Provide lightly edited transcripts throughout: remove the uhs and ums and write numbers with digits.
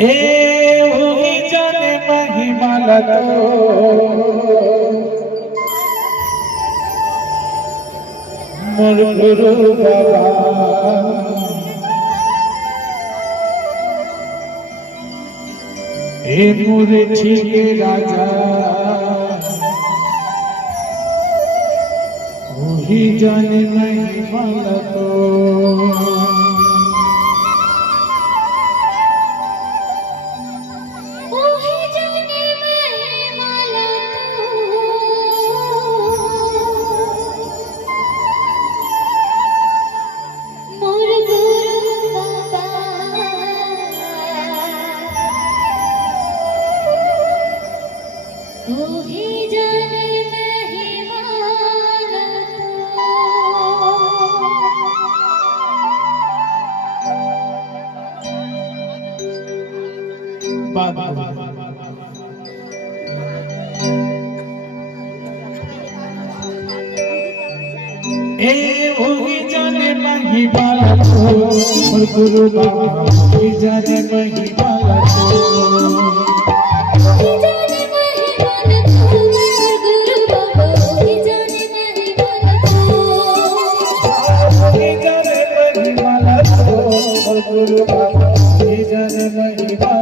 ए वही जाने महिमा तो मोर गुरु बाबा ए मोरे ठीके राजा वही जाने महिमा तो ए वही जाने महिमा तो मोर गुरु बाबा वही जाने महिमा तो वही जाने महिमा तो मोर गुरु बाबा वही जाने महिमा तो वही जाने महिमा तो मोर गुरु बाबा वही जाने महिमा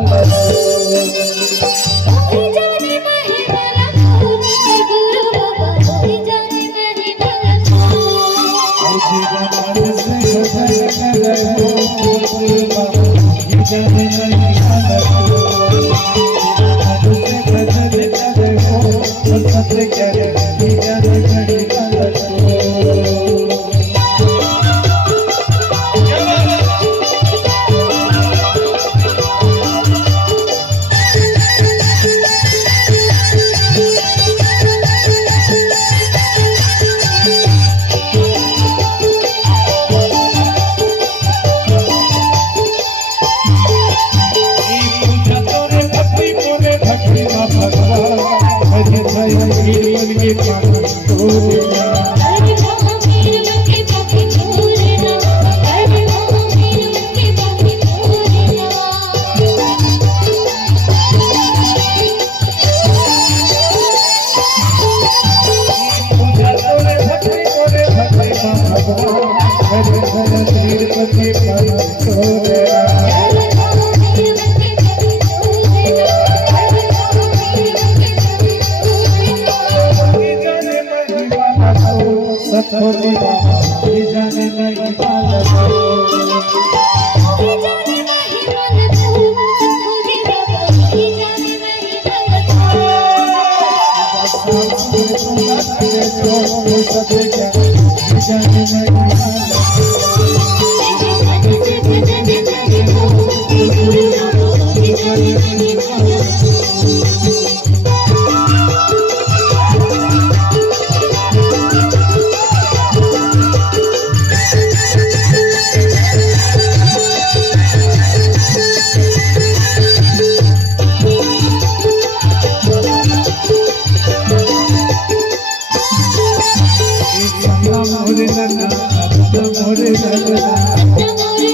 मोरे